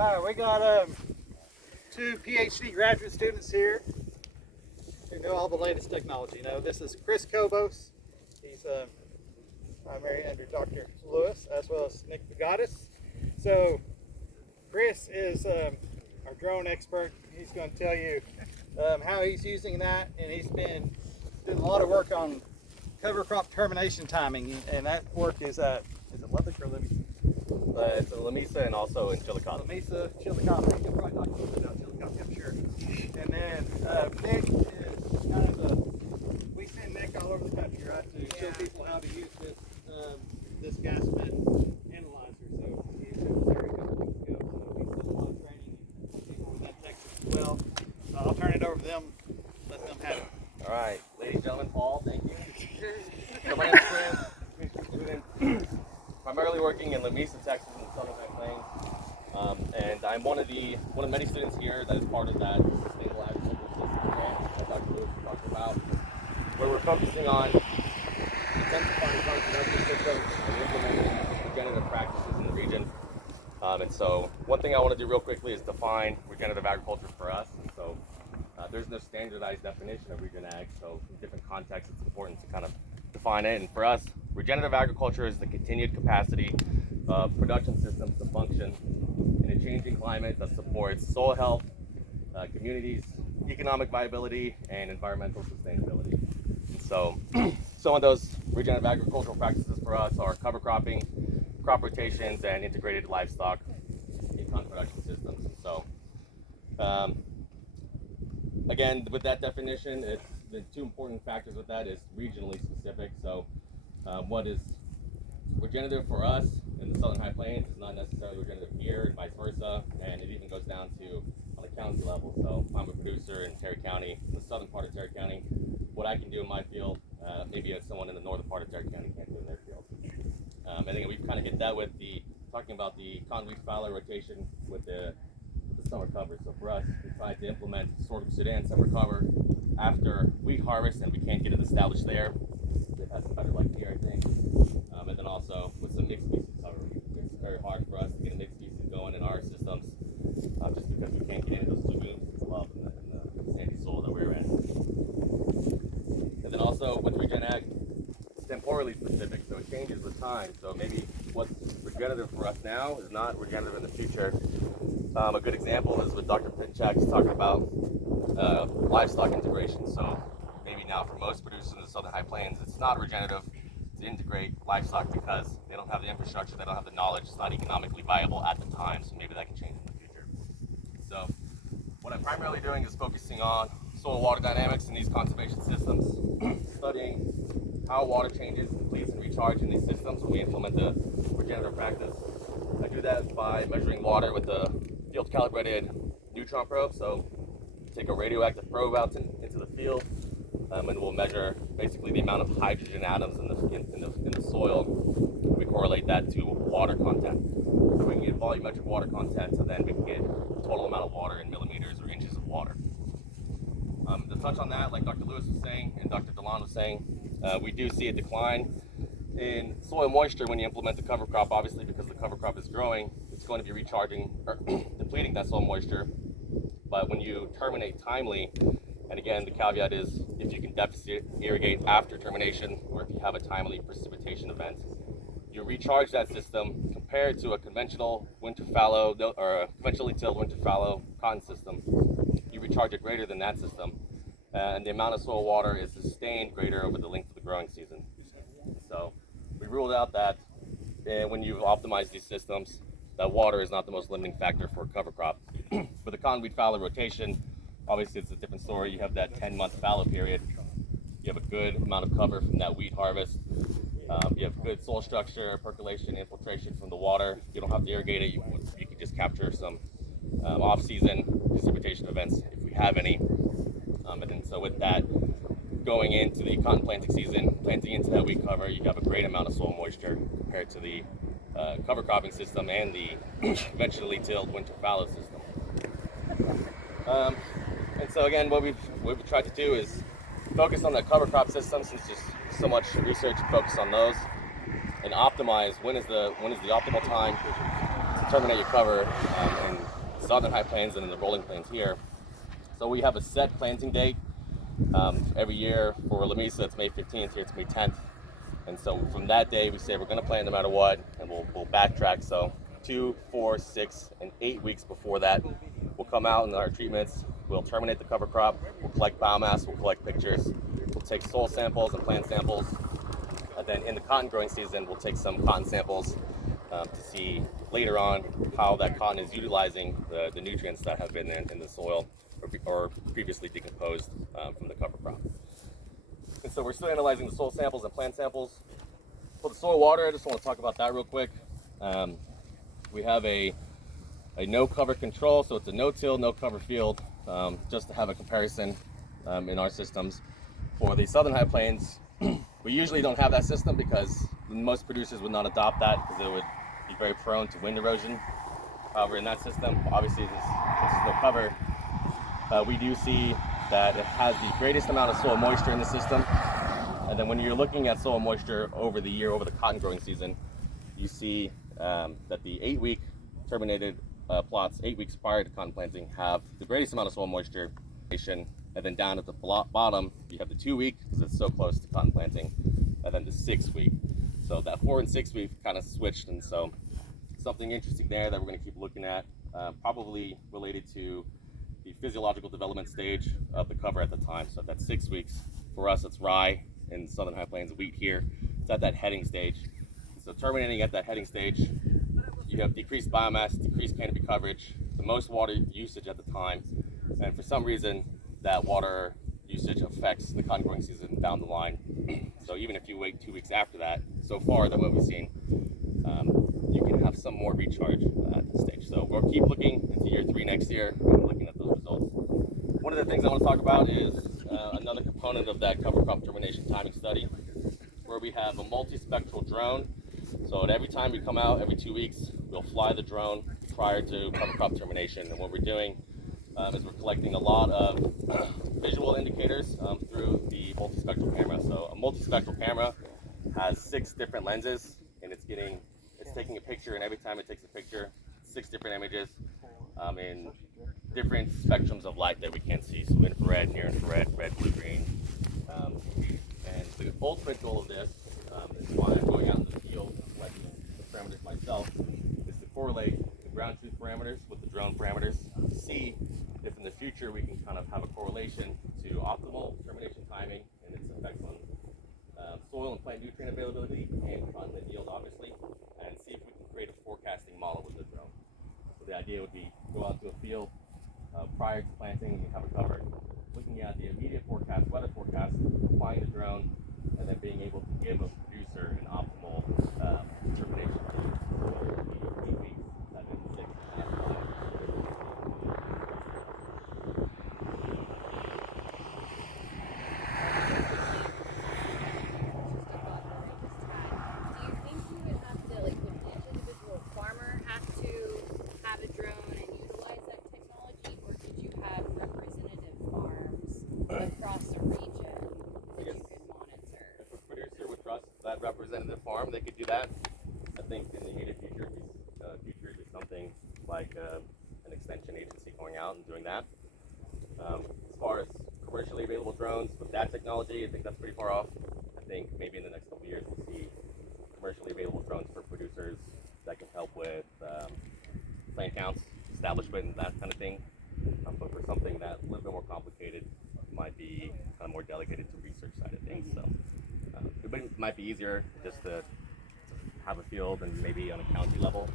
right, we got two PhD graduate students here who know all the latest technology. You know, this is Chris Cobos. He's primary under Dr. Lewis, as well as Nick Bagatis. So Chris is our drone expert. He's going to tell you how he's using that, and he's been doing a lot of work on cover crop termination timing, and that work is it Lubbock or Lemisa? It's a Lemisa and also in Chillicothe. Lemisa, Chillicothe. You'll probably talk a little bit about Chillicothe, I'm sure. And then Nick is kind of we send Nick all over the country, right, to show people how to use this gas bed analyzer. So he showed us every couple weeks ago. So he's done a lot of training and people with that Texas as well. I'll turn it over to them, let them have it. All right, ladies and gentlemen, Paul, thank you. So my name is Chris, student, primarily working in Lemisa, Texas, in the Southern High Plains, and I'm one of the many students here that is part of that sustainable agricultural systems grant that Dr. Lewis was talking about, where we're focusing on intensifying farm production systems and implementing regenerative practices in the region. And so one thing I want to do real quickly is define regenerative agriculture for us. And so there's no standardized definition of regen ag, so in different contexts it's important to kind of define it. And for us, regenerative agriculture is the continued capacity of production systems to function in a changing climate that supports soil health, communities, economic viability, and environmental sustainability. And so some of those regenerative agricultural practices for us are cover cropping, crop rotations, and integrated livestock econ production systems. So again, with that definition, it's the two important factors with that is regionally specific. So what is regenerative for us in the Southern High Plains is not necessarily regenerative here, and vice versa, and it even goes down to on the county level. So I'm a producer in Terry County, the southern part of Terry County. What I can do in my field, maybe someone in the northern part of Terry County can't do in their field. I think we've kind of hit that with talking about the cotton wheat fallow rotation with the summer cover. So for us, we tried to implement sorghum Sudan summer cover after wheat harvest, and we can't get it established there. They've had some better luck here, I think. And then also with some mixed species cover, it's very hard for us to get a mixed species going in our systems, just because we can't get into those lagoons as well in the sandy soil that we're in. And then also with regen ag, it's temporally specific, so it changes with time. So maybe what's regenerative for us now is not regenerative in the future. A good example is what Dr. Pinchak's talking about livestock integration. So maybe now for most producers in the Southern High Plains, it's not regenerative to integrate livestock because they don't have the infrastructure, they don't have the knowledge, it's not economically viable at the time, so maybe that can change in the future. So what I'm primarily doing is focusing on soil water dynamics in these conservation systems, studying how water changes, depletes, and recharges in these systems when we implement the regenerative practice. I do that by measuring water with a field calibrated neutron probe. So take a radioactive probe out into the field, and we'll measure basically the amount of hydrogen atoms in the soil. We correlate that to water content. So we can get volumetric water content, so then we can get the total amount of water in millimeters or inches of water. To touch on that, like Dr. Lewis was saying and Dr. DeLon was saying, we do see a decline in soil moisture when you implement the cover crop. Obviously, because the cover crop is growing, it's going to be recharging or depleting that soil moisture. But when you terminate timely, and again, the caveat is if you can deficit irrigate after termination, or if you have a timely precipitation event, you recharge that system compared to a conventional winter fallow or a conventionally tilled winter fallow cotton system. You recharge it greater than that system, and the amount of soil water is sustained greater over the length of the growing season. So we ruled out that when you optimize these systems, that water is not the most limiting factor for cover crop. For the cotton wheat fallow rotation, obviously it's a different story. You have that 10-month fallow period. You have a good amount of cover from that wheat harvest. You have good soil structure, percolation, infiltration from the water. You don't have to irrigate it. You can just capture some off-season precipitation events if we have any. And then so with that, going into the cotton planting season, planting into that wheat cover, you have a great amount of soil moisture compared to the cover cropping system and the conventionally tilled winter fallow system. And so again, what we've tried to do is focus on the cover crop system, since there's so much research focused on those, and optimize when is the optimal time terminate your cover in southern high plains and in the rolling plains here. So we have a set planting date every year. For Lamesa, it's May 15th. Here it's May 10th. And so from that day, we say we're going to plant no matter what, and we'll backtrack. So 2, 4, 6, and 8 weeks before that, we'll come out in our treatments. We'll terminate the cover crop. We'll collect biomass. We'll collect pictures. We'll take soil samples and plant samples. And then in the cotton growing season, we'll take some cotton samples to see later on how that cotton is utilizing the nutrients that have been in the soil or previously decomposed from the cover crop. And so we're still analyzing the soil samples and plant samples. For the soil water, I just want to talk about that real quick. We have a no cover control, so it's a no-till, no cover field, just to have a comparison in our systems. For the southern high plains, we usually don't have that system because most producers would not adopt that because it would be very prone to wind erosion. However, in that system, obviously this is no cover. We do see that it has the greatest amount of soil moisture in the system. And then when you're looking at soil moisture over the year, over the cotton growing season, you see that the 8-week terminated plots, 8 weeks prior to cotton planting, have the greatest amount of soil moisture. And then down at the bottom, you have the 2-week, because it's so close to cotton planting, and then the 6-week. So that 4 and 6 week kind of switched, and so something interesting there that we're going to keep looking at, probably related to the physiological development stage of the cover at the time. So that's 6 weeks. For us, it's rye in southern high plains, wheat here. It's at that heading stage. So terminating at that heading stage, you have decreased biomass, decreased canopy coverage, the most water usage at the time, and for some reason, that water usage affects the cotton growing season down the line. So even if you wait 2 weeks after that, so far than what we've seen, you can have some more recharge at this stage. So we'll keep looking into year 3 next year and looking at those results. One of the things I want to talk about is another component of that cover crop termination timing study, where we have a multispectral drone. So at every time we come out, every 2 weeks, we'll fly the drone prior to cover crop termination. And what we're doing is we're collecting a lot of visual indicators through the multispectral camera. So a multispectral camera has 6 different lenses, and it's taking a picture, and every time it takes a picture, 6 different images in different spectrums of light that we can't see. So infrared, near infrared, red, blue, green. And the ultimate goal of this is why I'm going out in the field collecting the parameters myself, is to correlate the ground truth parameters with the drone parameters to see if in the future we can kind of have a correlation to optimal termination timing and its effects on soil and plant nutrient availability and cotton yield, obviously, and see if we can create a forecasting model with the drone. So the idea would be go out to a field prior to planting when you have a cover, looking at the immediate forecast, weather forecast, flying the drone, and then being able to give a producer an optimal termination date for the 8 weeks, 7, 6, and 5. Across the region that you could monitor? If a producer would trust that representative farm, they could do that. I think in the immediate future, it'd be something like an extension agency going out and doing that. As far as commercially available drones with that technology, I think that's pretty far off. I think maybe in the next couple of years we'll see commercially available drones for producers that can help with plant counts, establishment, and that kind of thing. But for something that's a little bit more complicated, might be kind of more delegated to research side of things. So it might be easier just to have a field and maybe on a county level